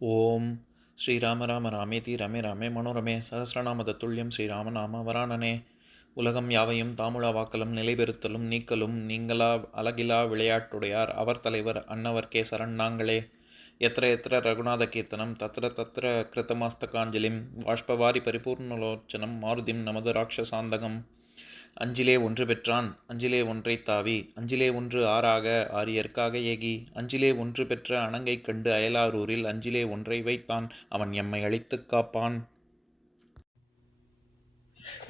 ஓம் ஸ்ரீராம ராம ராமேதி ரமே ராமே மனோரமே சகசிரநாம தத்துல்யம் ஸ்ரீராம நாம வராணனே. உலகம் யாவையும் தாமுழா வாக்கலும் நிலைபெறுத்தலும் நீக்கலும் நீங்களா அழகிலா விளையாட்டுடையார் அவர் தலைவர் அன்னவர் சரண் நாங்களே. எத்திர எத்திர ரகுநாத கீர்த்தனம் தத்திர தத்திர கிருத்தமாஸ்தகாஞ்சலிம் வாஷ்பவாரி பரிபூர்ணலோச்சனம் மாருதிம் நமது ராட்சசாந்தகம். அஞ்சிலே ஒன்று பெற்றான் அஞ்சிலே ஒன்றை தாவி அஞ்சிலே ஒன்று ஆறாக ஆரியர்க்காக ஏகி அஞ்சிலே ஒன்று பெற்ற அணங்கை கண்டு அயலாரூரில் அஞ்சிலே ஒன்றை வைத்தான் அவன் எம்மை அழித்துக் காப்பான்.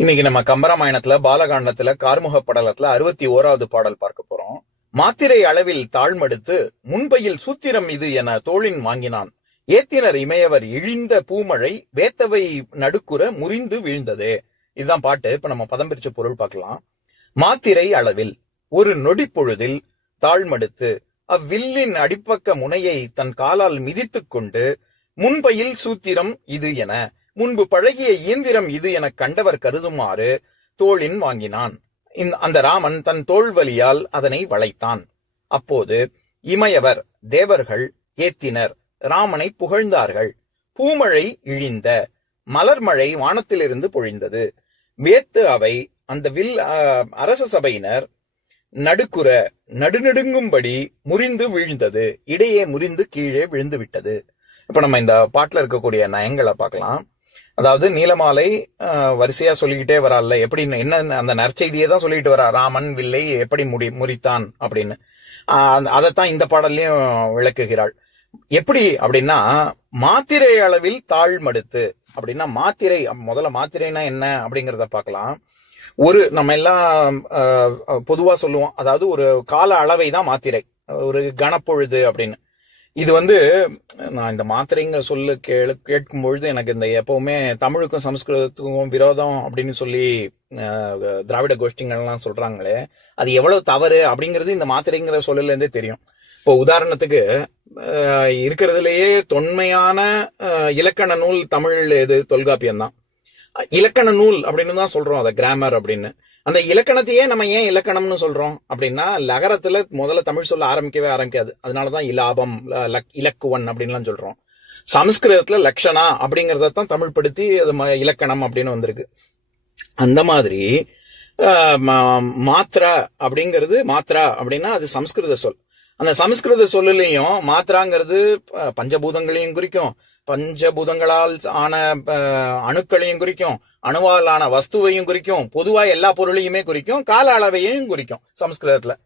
இன்னைக்கு நம்ம கம்பராமாயணத்துல பாலகாண்டத்துல கார்முக படலத்துல 61வது பாடல் பார்க்க போறோம். மாத்திரை அளவில் தாழ்மடுத்து முன்பையில் சூத்திரம் இது என தோளின் வாங்கினான். ஏத்தினர் இமையவர் இழிந்த பூமழை வேத்தவை நடுக்குற முறிந்து வீழ்ந்ததே. இதுதான் பாட்டு. இப்ப நம்ம பதம் பிரிச்ச பொருள் பார்க்கலாம். மாத்திரை அளவில் ஒரு நொடி பொழுதில் தாழ்மடுத்து அவ்வில்லின் அடிப்பக்க முனையை தன் காலால் மிதித்துக் கொண்டு முன்பையில் சூத்திரம் இது என முன்பு பழகிய இயந்திரம் இது என கண்டவர் கருதுமாறு தோளின் வாங்கினான். அந்த ராமன் தன் தோள் வலியால் அதனை வளைத்தான். அப்போது இமையவர் தேவர்கள் ஏத்தினர் ராமனை புகழ்ந்தார்கள். பூமழை இழிந்த மலர்மழை வானத்திலிருந்து பொழிந்தது. வேத்து அவை அந்த அரச சபையினர் நடுக்குற நடுநடுங்கும்படி முறிந்து வீழ்ந்தது. இடையே முறிந்து கீழே விழுந்து விட்டது. இப்ப நம்ம இந்த பாட்டுல இருக்கக்கூடிய நயங்களை பார்க்கலாம். அதாவது நீலமாலை வரிசையா சொல்லிக்கிட்டே வரால, எப்படி என்ன அந்த நற்செய்தியை தான் சொல்லிட்டு வரா. ராமன் வில்லை எப்படி முறித்தான் அப்படின்னு அதைத்தான் இந்த பாடல்லையும் விளக்குகிறாள். எப்படி அப்படின்னா, மாத்திரை அளவில் தாழ்மடுத்து அப்படின்னா, மாத்திரை முதல்ல மாத்திரைனா என்ன அப்படிங்கறத பார்க்கலாம். நம்ம எல்லாம் பொதுவா சொல்லுவோம், அதாவது ஒரு கால அளவை தான் மாத்திரை, ஒரு கனப்பொழுது அப்படின்னு. இது நான் இந்த மாத்திரைங்கிற சொல்லு கேட்கும் பொழுது எனக்கு இந்த எப்பவுமே தமிழுக்கும் சமஸ்கிருதத்துக்கும் விரோதம் அப்படின்னு சொல்லி திராவிட கோஷ்டிகள்லாம் சொல்றாங்களே, அது எவ்வளவு தவறு அப்படிங்கிறது இந்த மாத்திரைங்கிற சொல்லல இருந்தே தெரியும். இப்போ உதாரணத்துக்கு இருக்கிறதுலயே தொன்மையான இலக்கண நூல் தமிழ் எது? தொல்காப்பியம் தான். இலக்கண நூல் அப்படின்னு தான் சொல்றோம் அதை, கிராமர் அப்படின்னு. அந்த இலக்கணத்தையே நம்ம ஏன் இலக்கணம்னு சொல்றோம் அப்படின்னா, லகரத்துல முதல்ல தமிழ் சொல்ல ஆரம்பிக்கவே ஆரம்பிக்காது. அதனாலதான் இலாபம் இலக்குவன் அப்படின்லாம் சொல்றோம். சமஸ்கிருதத்துல லக்ஷணா அப்படிங்கறத தான் தமிழ் படுத்தி அது இலக்கணம் அப்படின்னு வந்திருக்கு. அந்த மாதிரி மாத்ரா அப்படிங்கிறது, மாத்ரா அப்படின்னா அது சமஸ்கிருத சொல். அந்த சமஸ்கிருத சொல்லுலையும் மாத்திராங்கிறது பஞ்சபூதங்களையும் குறிக்கும், பஞ்சபூதங்களால் ஆன அணுக்களையும் குறிக்கும், அணுவால் ஆன வஸ்துவையும் குறிக்கும், பொதுவா எல்லா பொருளையுமே குறிக்கும், கால அளவையும் குறிக்கும் சமஸ்கிருதத்துல.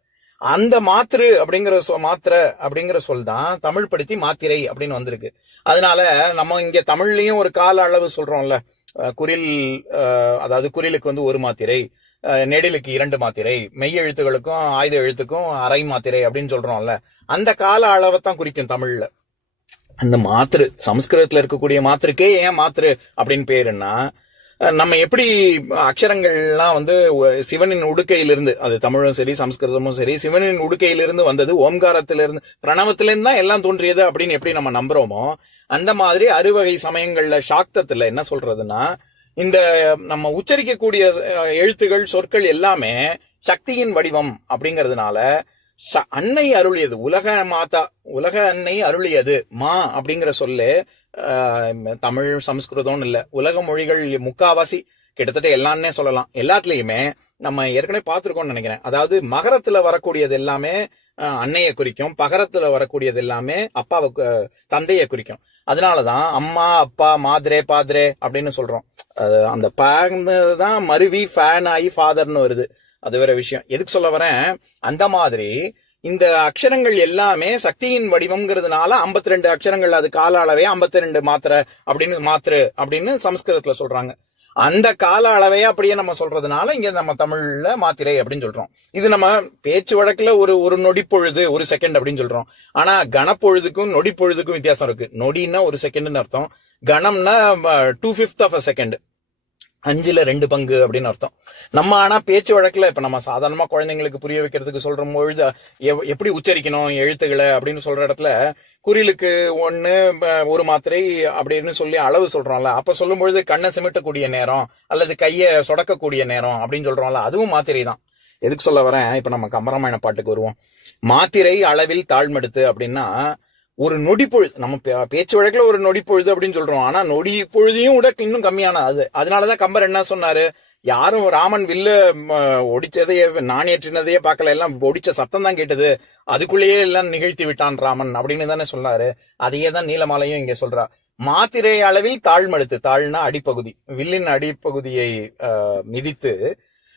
அந்த மாத்திரை அப்படிங்கிற சொல் தான் தமிழ் படுத்தி மாத்திரை அப்படின்னு வந்திருக்கு. அதனால நம்ம இங்க தமிழ்லயும் ஒரு கால அளவு சொல்றோம்ல, குறில், அதாவது குறிலுக்கு ஒரு மாத்திரை, நெடிலுக்கு 2 மாத்திரை, மெய் எழுத்துகளுக்கும் ஆயுத எழுத்துக்கும் அரை மாத்திரை அப்படின்னு சொல்றோம்ல, அந்த கால அளவைத்தான் குறிக்கும் தமிழ்ல. அந்த மாத்திரு சமஸ்கிருதத்துல இருக்கக்கூடிய மாத்திருக்கே ஏன் மாத்திரு அப்படின்னு பேருன்னா, நம்ம எப்படி அக்ஷரங்கள்லாம் சிவனின் உடுக்கையிலிருந்து, அது தமிழும் சரி சமஸ்கிருதமும் சரி, சிவனின் உடுக்கையிலிருந்து வந்தது, ஓம்காரத்திலிருந்து பிரணவத்திலிருந்து தான் எல்லாம் தோன்றியது அப்படின்னு எப்படி நம்ம நம்புறோமோ, அந்த மாதிரி அறுவகை சமயங்கள்ல சாக்தத்துல என்ன சொல்றதுன்னா, இந்த நம்ம உச்சரிக்கக்கூடிய எழுத்துகள் சொற்கள் எல்லாமே சக்தியின் வடிவம் அப்படிங்கிறதுனால அன்னை அருளியது, உலக அன்னை அருளியது மா அப்படிங்கிற சொல்லு தமிழ் சமஸ்கிருதம்னு இல்ல, உலக மொழிகள் முக்காவாசி கிட்டத்தட்ட எல்லான்னே சொல்லலாம். எல்லாத்துலயுமே நம்ம ஏற்கனவே பார்த்திருக்கோம்னு நினைக்கிறேன். அதாவது மகரத்துல வரக்கூடியது எல்லாமே அன்னையை குறிக்கும், பகரத்துல வரக்கூடியது எல்லாமே அப்பாவை தந்தையை குறிக்கும். அதனாலதான் அம்மா அப்பா மாத்ரே பாத்ரே அப்படின்னு சொல்றோம். அந்த தான் மருவி ஃபேன் ஆகி ஃபாதர்னு வருது. அது வேற விஷயம். எதுக்கு சொல்ல வரேன், அந்த மாதிரி இந்த அக்ஷரங்கள் எல்லாமே சக்தியின் வடிவம்ங்கிறதுனால 52 அக்ஷரங்கள், அது கால அளவே 52 மாத்திரை அப்படின்னு சமஸ்கிருதத்துல சொல்றாங்க. அந்த கால அளவையே அப்படியே நம்ம சொல்றதுனால இங்க நம்ம தமிழ்ல மாத்திரை அப்படின்னு சொல்றோம். இது நம்ம பேச்சு வழக்குல ஒரு நொடி பொழுது, ஒரு செகண்ட் அப்படின்னு சொல்றோம். ஆனா கணப்பொழுதுக்கும் நொடி பொழுதுக்கும் வித்தியாசம் இருக்கு. நொடின்னா ஒரு செகண்ட்னு அர்த்தம், கணம்னா 2/5 ஆஃப் அ செகண்ட், 5/2 பங்கு அப்படின்னு அர்த்தம். நம்ம ஆனா பேச்சு வழக்குல இப்ப நம்ம சாதாரணமா குழந்தைங்களுக்கு புரிய வைக்கிறதுக்கு சொல்ற பொழுது எப்படி உச்சரிக்கணும் எழுத்துக்களை அப்படின்னு சொல்ற இடத்துல குறிலுக்கு 1 மாத்திரை அப்படின்னு சொல்லி அளவு சொல்றோம்ல, அப்ப சொல்லும் பொழுது கண்ணை சிமிட்டக்கூடிய நேரம் அல்லது கையை சொடக்கக்கூடிய நேரம் அப்படின்னு சொல்றோம்ல, அதுவும் மாத்திரை தான். எதுக்கு சொல்ல வரேன், இப்ப நம்ம கம்பராமாயண பாட்டுக்கு வருவோம். மாத்திரை அளவில் தாழ்மடுத்து அப்படின்னா, ஒரு நொடி பொழுது, நம்ம பேச்சு வழக்குல ஒரு நொடி பொழுது அப்படின்னு சொல்றோம். ஆனா நொடி பொழுதையும் விட இன்னும் கம்மியான அது. அதனாலதான் கம்பர் என்ன சொன்னாரு, யாரும் ராமன் வில்ல ஒடிச்சதையே நாணேற்றினதையே பார்க்கல, எல்லாம் ஒடிச்ச சத்தம் தான் கேட்டது, அதுக்குள்ளேயே எல்லாம் நிகழ்த்தி விட்டான் ராமன் அப்படின்னு தானே சொன்னாரு. அதையே தான் நீலமாலையும் இங்க சொல்றா. மாத்திரை அளவில் தாழ்மடுத்து, தாழ்னா அடிப்பகுதி, வில்லின் அடிப்பகுதியை மிதித்து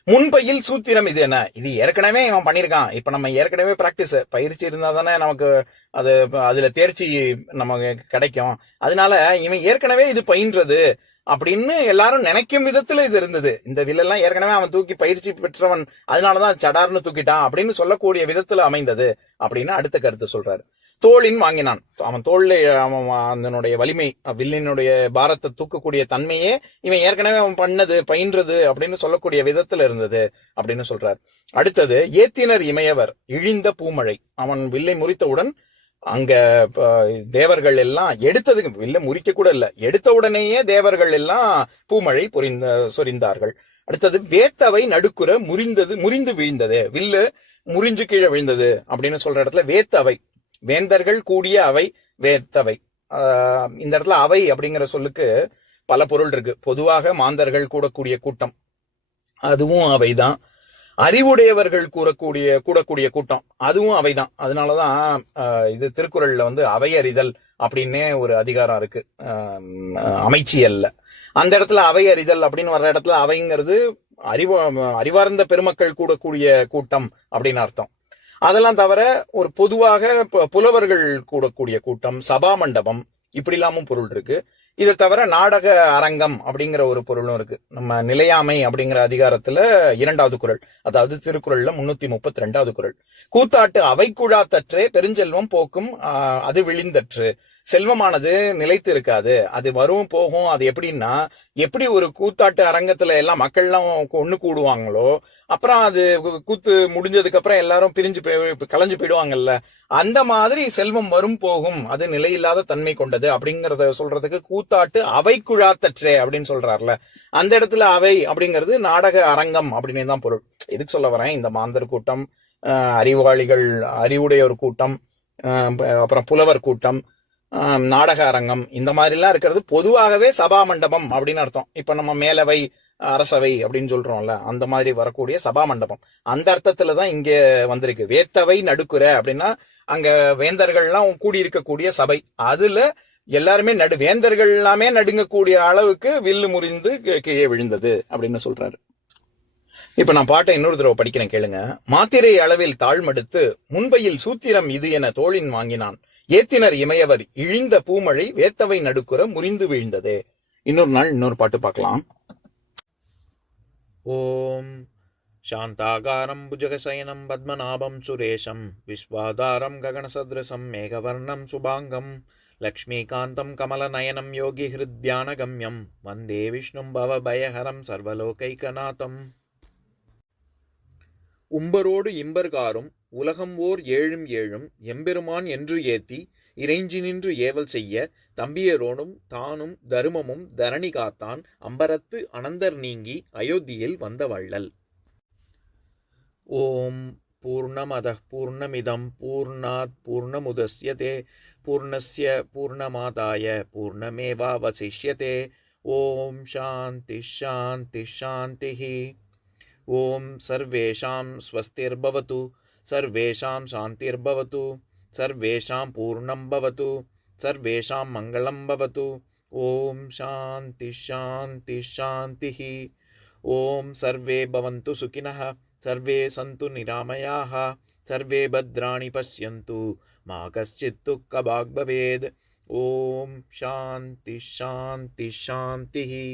முன்பையில் சூத்திரம் இது என்ன, இது ஏற்கனவே இவன் பண்ணிருக்கான். இப்ப நம்ம ஏற்கனவே பிராக்டிஸ் பயிற்சி இருந்தா தானே நமக்கு அது அதுல தேர்ச்சி நமக்கு கிடைக்கும். அதனால இவன் ஏற்கனவே இது பயின்றது அப்படின்னு எல்லாரும் நினைக்கும் விதத்துல இது இருந்தது. இந்த வில்லெல்லாம் ஏற்கனவே அவன் தூக்கி பயிற்சி பெற்றவன், அதனாலதான் சடார்னு தூக்கிட்டான் அப்படின்னு சொல்லக்கூடிய விதத்துல அமைந்தது அப்படின்னு அடுத்த கருத்து சொல்றாரு. தோளின் வாங்கினான், அவன் தோல்ல அவன் அதனுடைய வலிமை, வில்லினுடைய பாரத்தை தூக்கக்கூடிய தன்மையே இவன் ஏற்கனவே அவன் பண்ணது பயின்றது அப்படின்னு சொல்லக்கூடிய விதத்துல இருந்தது அப்படின்னு சொல்றார். அடுத்தது ஏத்தினர் இமையவர் இழிந்த பூமழை, அவன் வில்லை முறித்தவுடன் அங்க தேவர்கள் எல்லாம் எடுத்ததுக்கு, வில்ல முறிக்க கூட இல்ல, எடுத்த உடனேயே தேவர்கள் எல்லாம் பூமழை சொரிந்தார்கள். அடுத்தது வேத்தவை நடுக்குற முறிந்து வீழ்ந்தது, வில்லு முறிஞ்சு கீழே விழுந்தது அப்படின்னு சொல்ற இடத்துல வேத்தவை, வேந்தர்கள் கூடிய அவை வேத்தவை. இந்த இடத்துல அவை அப்படிங்கிற சொல்லுக்கு பல பொருள் இருக்கு. பொதுவாக மாந்தர்கள் கூடக்கூடிய கூட்டம், அதுவும் அவைதான். அறிவுடையவர்கள் கூடக்கூடிய கூட்டம், அதுவும் அவைதான். அதனாலதான் இது திருக்குறள்ல அவை அறிதல் அப்படின்னே ஒரு அதிகாரம் இருக்கு, அமைச்சியல்ல. அந்த இடத்துல அவை அறிதல் அப்படின்னு வர்ற இடத்துல அவைங்கிறது அறிவார்ந்த பெருமக்கள் கூடக்கூடிய கூட்டம் அப்படின்னு அர்த்தம். அதெல்லாம் தவிர ஒரு பொதுவாக புலவர்கள் கூடக்கூடிய கூட்டம், சபா மண்டபம், இப்படி இல்லாமும் பொருள் இருக்கு. இதை தவிர நாடக அரங்கம் அப்படிங்கிற ஒரு பொருளும் இருக்கு. நம்ம நிலையாமை அப்படிங்கிற அதிகாரத்துல 2வது குறள், அதாவது திருக்குறள்ல 332வது குறள். கூத்தாட்டு அவை குழாத்தற்றே பெருஞ்செல்வம் போக்கும் அது விழிந்தற்று, செல்வமானது நிலைத்து இருக்காது, அது வரும் போகும். அது எப்படின்னா, எப்படி ஒரு கூத்தாட்டு அரங்கத்துல எல்லாம் மக்கள்லாம் ஒண்ணு கூடுவாங்களோ, அப்புறம் அது கூத்து முடிஞ்சதுக்கு அப்புறம் எல்லாரும் கலைஞ்சு போயிடுவாங்கல்ல, அந்த மாதிரி செல்வம் வரும் போகும், அது நிலையில்லாத தன்மை கொண்டது அப்படிங்கறத சொல்றதுக்கு கூத்தாட்டு அவை குழாத்தற்றே அப்படின்னு சொல்றாருல, அந்த இடத்துல அவை அப்படிங்கிறது நாடக அரங்கம் அப்படின்னு தான் பொருள். எதுக்கு சொல்ல வரேன், இந்த மாந்தர் கூட்டம், அறிவாளிகள், அறிவுடைய ஒரு கூட்டம், அப்புறம் புலவர் கூட்டம், நாடக அரங்கம், இந்த மாதிரி எல்லாம் இருக்கிறது பொதுவாகவே சபா மண்டபம் அப்படின்னு அர்த்தம். இப்ப நம்ம மேலவை அரசவை அப்படின்னு சொல்றோம்ல, அந்த மாதிரி வரக்கூடிய சபா மண்டபம், அந்த அர்த்தத்துலதான் இங்க வந்திருக்கு. வேத்தவை நடுக்குற அப்படின்னா அங்க வேந்தர்கள்லாம் கூடி இருக்கக்கூடிய சபை, அதுல எல்லாருமே வேந்தர்கள் எல்லாமே நடுங்கக்கூடிய அளவுக்கு வில்லு முறிந்து கீழே விழுந்தது அப்படின்னு சொல்றாரு. இப்ப நான் பாட்டை இன்னொரு தடவை படிக்கிறேன் கேளுங்க. மாத்திரை அளவில் தாழ்மடுத்து முன்பையில் சூத்திரம் இது என தோளின் வாங்கினான், ஏத்தினர் இமையவர் இழிந்த பூமழை வேத்தவை நடுக்குற முறிந்து வீழ்ந்ததே. இன்னொரு நாள் இன்னொரு பாட்டு பார்க்கலாம். ஓம் சாந்தாகாரம் புஜகசயனம் பத்மநாபம் சுரேஷம் விஸ்வாதாரம் ககனசத்ரசம் மேகவர்ணம் சுபாங்கம் லக்ஷ்மீகாந்தம் கமலநயனம் யோகி ஹிருத்யானகம்யம் வந்தே விஷ்ணும் பவபயஹரம் சர்வலோகைகநாதம். உம்பரோடு இம்பர்காரும் உலகம் ஓர் ஏழும் ஏழும் எம்பெருமான் என்று ஏத்தி இறைஞ்சி நின்று ஏவல் செய்ய தம்பியரோனும் தானும் தருமமும் தரணி காத்தான் அம்பரத்து அனந்தர் நீங்கி அயோத்தியில் வந்த வள்ளல். ஓம் பூர்ணமத பூர்ணமிதம் பூர்ணாத் பூர்ணமுதஸ்யதே பூர்ணஸ்ய பூர்ணமாதாய பூர்ணமேவாவசிஷ்யதே. ஓம் சாந்தி சாந்தி சாந்திஹி. ஓம் சர்வேஷாம் ஸ்வஸ்திர்பவது சர்வேஷாம் சாந்திர்பவது சர்வேஷாம் பூர்ணம் பவது சர்வேஷாம் மங்களம் பவது. ஓம் சாந்தி சாந்தி சாந்திஹி. ஓம் சர்வே பவந்து சுகினஹ சர்வே சந்து நிராமயாஹ சர்வே பத்ராணி பஷ்யந்து மா கஷ்சித் துக்கபாக் பவேத். ஓம் சாந்தி சாந்தி சாந்திஹி.